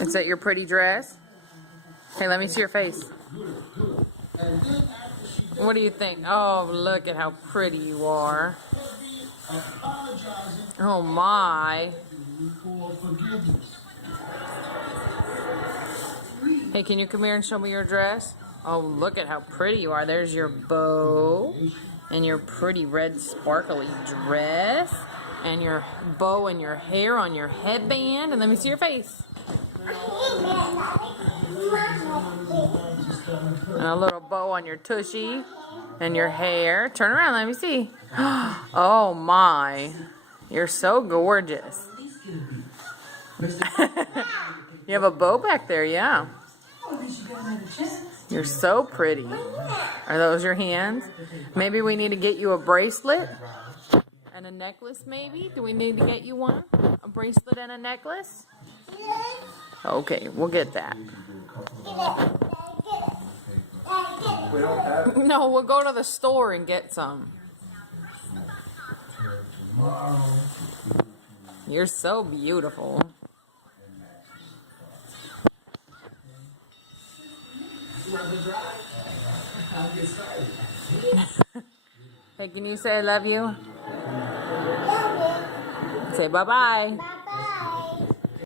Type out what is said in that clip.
Is that your pretty dress? Hey, let me see your face. What do you think? Oh, look at how pretty you are. Oh my. Hey, can you come here and show me your dress? Oh, look at how pretty you are. There's your bow and your pretty red sparkly dress and your bow and your hair on your headband. And let me see your face. And a little bow on your tushy and your hair. Turn around, let me see. Oh my. You're so gorgeous. You have a bow back there, yeah. You're so pretty. Are those your hands? Maybe we need to get you a bracelet and a necklace, maybe? Do we need to get you one? A bracelet and a necklace? Okay, we'll get that. No, we'll go to the store and get some. You're so beautiful. Hey, can you say I love you? Say bye-bye.